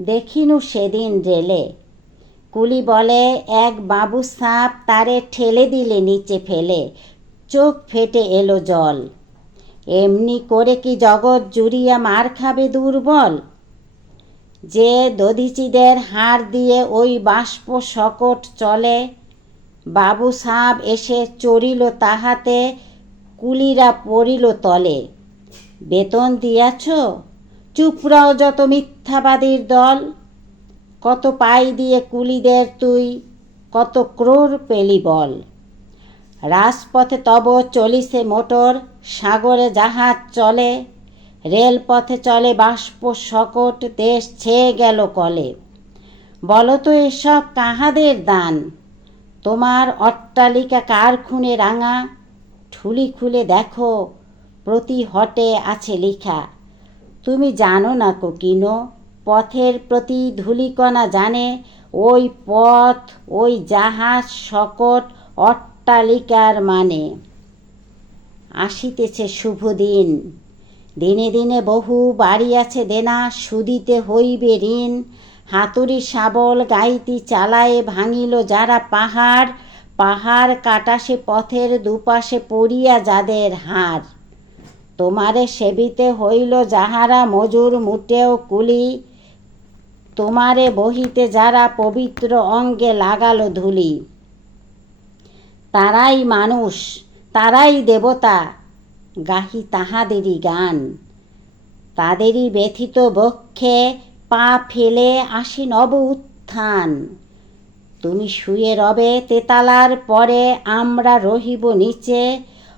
দেখিনু সেদিন রেলে কুলি বলে, এক বাবু সাপ তারে ঠেলে দিলে নিচে ফেলে, চোখ ফেটে এলো জল। এমনি করে কি জগৎ জুড়িয়া মার খাবে দুর্বল? যে দধিচিদের হাড় দিয়ে ওই বাষ্প শকট চলে, বাবু সাপ এসে চড়িল তাহাতে, কুলিরা পড়িল তলে। বেতন দিয়াছ? চুপরাও যত মিথ্যাবাদীর দল, কত পাই দিয়ে কুলিদের তুই, কত ক্রোর পেলি বল। রাজপথে তব চলিছে মোটর, সাগরে জাহাজ চলে, রেলপথে চলে বাষ্প শকট দেশ ছেয়ে গেল কলে। বলো তো এসব কাহাদের দান? তোমার অট্টালিকা কার খুনে রাঙা? ঠুলি খুলে দেখো প্রতি হটে আছে লিখা। তুমি জানো না কোকিনো পথের প্রতি ধূলিকণা জানে, ওই পথ, ওই জাহাজ শকট অট্টালিকার মানে। আসিতেছে শুভ দিন, দিনে দিনে বহু বাড়ি আছে দেনা, সুদিতে হইবে ঋণ। হাতুড়ি শাবল গাইতি চালায়ে ভাঙিল যারা পাহাড় পাহাড় কাটাসে পথের দুপাশে পড়িয়া যাদের হাড় তোমারে সেবিতে হইল যাহারা মজুর মুটেও কুলি, তোমারে বহিতে যারা পবিত্র অঙ্গে লাগালো ধুলি। তারাই মানুষ, তারাই দেবতা, গাহি তাহাদেরই গান। তাদেরই ব্যথিত বক্ষে পা ফেলে আসি নব উত্থান। তুমি শুয়ে রবে তেতালার পরে আমরা রহিব নিচে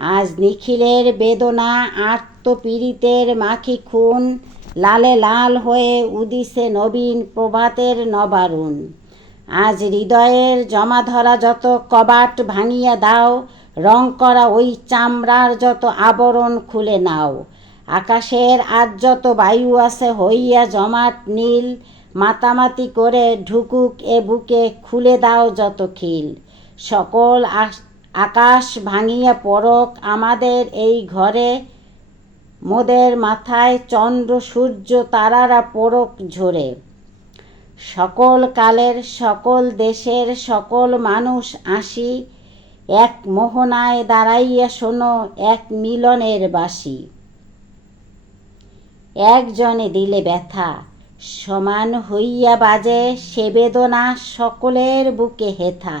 আজ নিখিলের বেদনা, আত্মপীড়িতের মাখি খুন, লালে লাল হয়ে উদিছে নবীন প্রভাতের নবারুণ। আজ হৃদয়ের জমা ধরা যত কবাট ভাঙিয়া দাও, রং করা ওই চামড়ার যত আবরণ খুলে নাও। আকাশের আজ যত বায়ু আছে হইয়া জমাট নীল, মাতামাতি করে ঢুকুক এ বুকে খুলে দাও যত খিল। সকল আকাশ ভাঙিয়া পড়ক আমাদের এই ঘরে। মোদের মাথায় চন্দ্র, সূর্য, তারারা পড়ক ঝরে। সকল কালের, সকল দেশের, সকল মানুষ আসি। এক মোহনায় দাঁড়াইয়া শোনো এক মিলনের বাসি। একজনে দিলে ব্যথা, সমান হইয়া বাজে সে বেদনা সকলের বুকে হেথা।